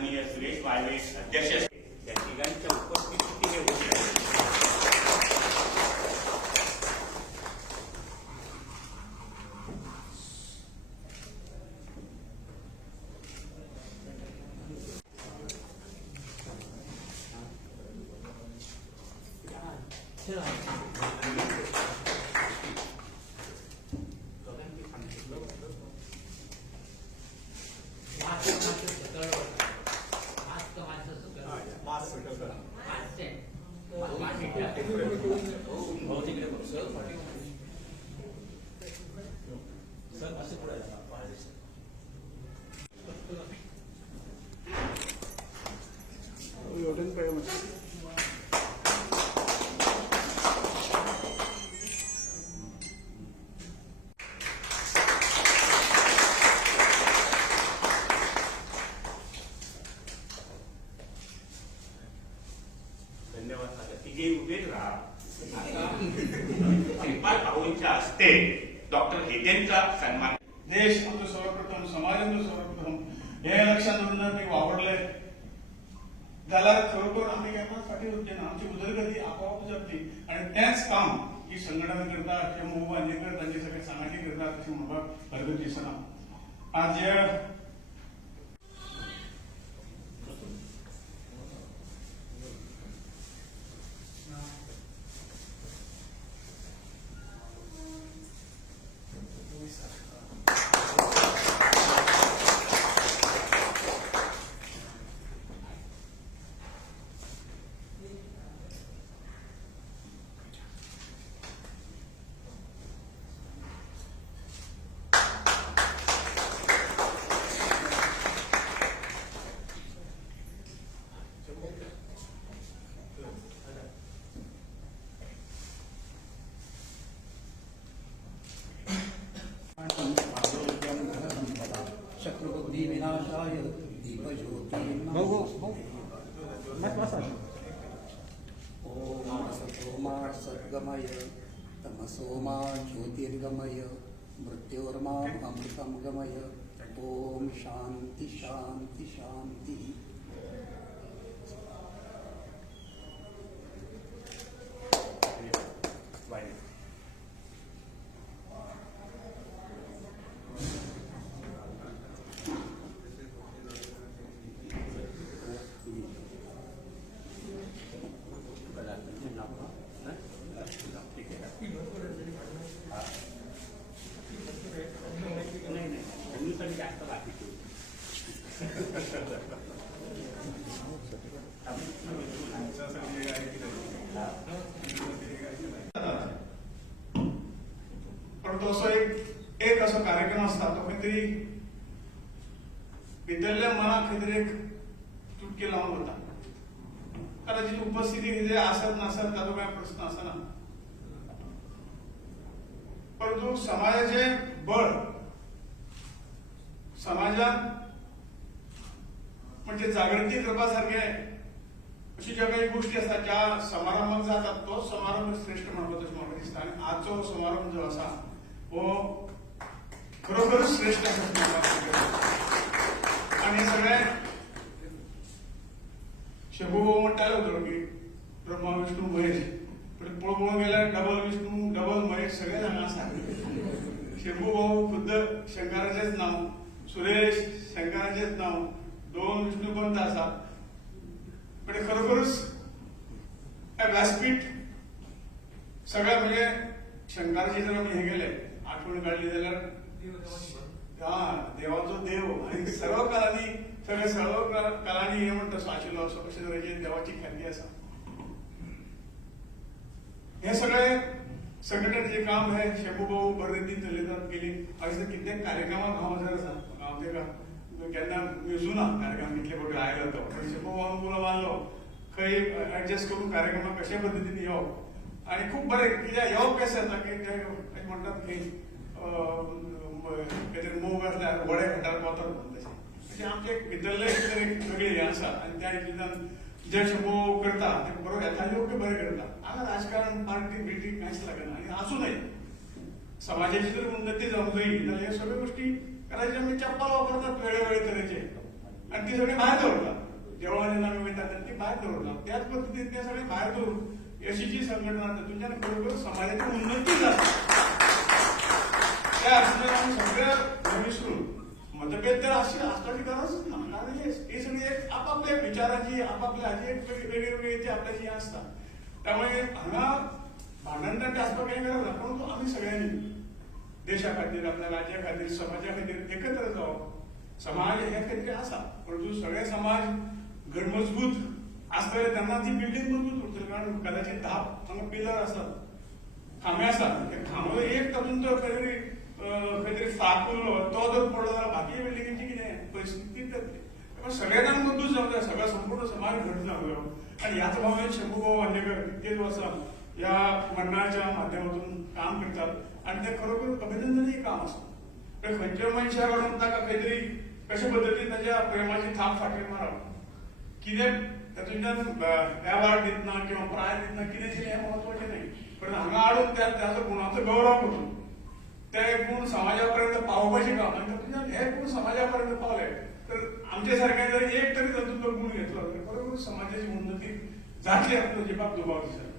माननीय सुरेश वाळवे अध्यक्ष या तिघांच्या उपस्थितीत हे होत आहे. धन्यवाद. तिघे उभे राहा. श्रीपाल भाऊंच्या हस्ते डॉक्टर हितेंचा सन्मान. देश आमचं सर्वप्रथम, समाज आमचं सर्वप्रथम हे लक्षात आणून मी वापरलंय. त्याला खरोखर आम्ही करण्यासाठी होते ना, आमची उदरगती आपोआप जपली आणि त्याच काम ही संघटना करता शंभू अंजेकर त्यांचे सगळे सामाजिक करता तशी म्हणून घरगुती दिसना. आज शत्रुबुद्धि विनाशाय दीपज्योति ओम सतोमा सद्गमय तमसोमा ज्योतिर्गमय मृत्योर्मा अमृतम गमय. ओम शांति शांति शांति. जास्त बाकी परंतु असं एक असा कार्यक्रम असता तो काहीतरी विद्यालय मनात काहीतरी एक तुटके लावून होता. कदाचित उपस्थिती किती असत नसत त्याचा काय प्रश्न असना, परंतु समाजाचे बळ समाजात म्हणजे जागृती करण्यासारखे अशी ज्या काही गोष्टी असतात ज्या समारंभात जातात तो समारंभ श्रेष्ठ महत्वाचा मला दिसता. आणि आजचा समारंभ जो असा वो खरोखरच श्रेष्ठ आणि सगळे शंभूभाऊ म्हणताले होतो की ब्रह्मा विष्णू महेश पळपळ गेला डबल विष्णू डबल महेश सगळे जण असतात. शंभूभाऊ खुद्द शंकराचेच नाव, सुरेश शंकराचेच नाव, दोन विष्णूपंत असतात. पण खरोखरच व्यासपीठ सगळ्या म्हणजे शंकराची जर आम्ही हे गेले आठवण काढली जाल्यार देवाचो देव आणि सर्व काळांनी हे म्हणतो आशिल्लो असो अशे तरेची देवाची ख्याती आसा. हे सगळे संघटनेचे काम हे शंभूभाऊ बरे रीतीन चलयतात गेली. अशें कित्येक कार्यक्रमाक हांव हजर आसा. हांव तेका केन्ना मेजूना कार्यक्रम कितले फावटी आयलो तो. शंभूभावान उलो मारलो खंय एडजस्ट करून कार्यक्रमाक कशे पद्दतीन येवप आणि खूप बरें कित्याक येवप कशें जाता की ते म्हणटात की कितें मोग आसल्यार वडे घाटार पावतात म्हणून तशें आमचे भितरले एक वेगळी हें आसा. आनी त्या हितून जे शंभू करता ते बरो यथायोग्य बरें करता. हांगा राजकारण पार्टी बिर्टी कांयच लागना. आनी आसूं न्हय समाजाची जर उन्नती जावंक जायी जाल्यार ह्यो सगळ्यो गोष्टी कदाचित आमी चप्पल वापरतात वेगळे तरेचे आणि ती सगळी बाहेर दौडतात जेव्हा आम्ही वयतात ती बाहेर दौडतात त्याच पद्धतीने ते सगळे बाहेर दौडून अशी जी संघटना तुमच्या बरोबर समाजाची उन्नती जाते त्या अर्थाने आम्ही सगळं विसरून मतभेद तर अशी असण्याची गरजच ना कारण हे सगळी एक आपापल्या विचाराची आपापल्या आधी एक वेगवेगळे आपल्याची असतात त्यामुळे हांगा भांडण असं काही गरज ना परंतु आम्ही सगळ्यांनी देशा खातीर आपल्या राज्या खातीर समाजा खातीर एकत्र जावं समाज ह्या खातीर आसा परंतु सगळे समाज घड मजबूत असतले तेन्ना ती बिल्डींग मजबूत उरतली कारण कदाचित 10 हांगा पिलर आसात खांबे आसात ते खांबो एक तातूंत खंय तरी फाक उरलो तो जर पडलो जाल्यार बाकी बिल्डिंगेची कितें परिस्थिती जातली सगळे जाण मजबूत जावंक जाय सगळा संपूर्ण समाज घट जावंक जायो आणि ह्याच भावनेन शंभूभाऊ वांडेकर कितकेच वर्सां या मंडळाच्या माध्यमातून काम करतात आणि ते खरोखर अभिनंदनीय काम आसा खंयच्या मनशाकडून ताका खंय तरी कशा पद्दतीन ताच्या प्रेमाची थाप फाटीर मारप कितें तातूंतल्यान एवार्ड दितना किंवा प्रायज दितना कितें दिलें हें महत्वाचें नाही पण हांगा हाडून त्याचो गुणाचो गौरव करून ते गुण समाजा पर्यंत पावोवपाचें काम आनी तातूंतल्यान हे गुण समाजा पर्यंत पावले तर आमचे सारके जर एक तरी तातूंतलो गुण घेतलो तर खरोखर समाजाची उन्नती जातली हातूंत अजिबात दुबाव दिसना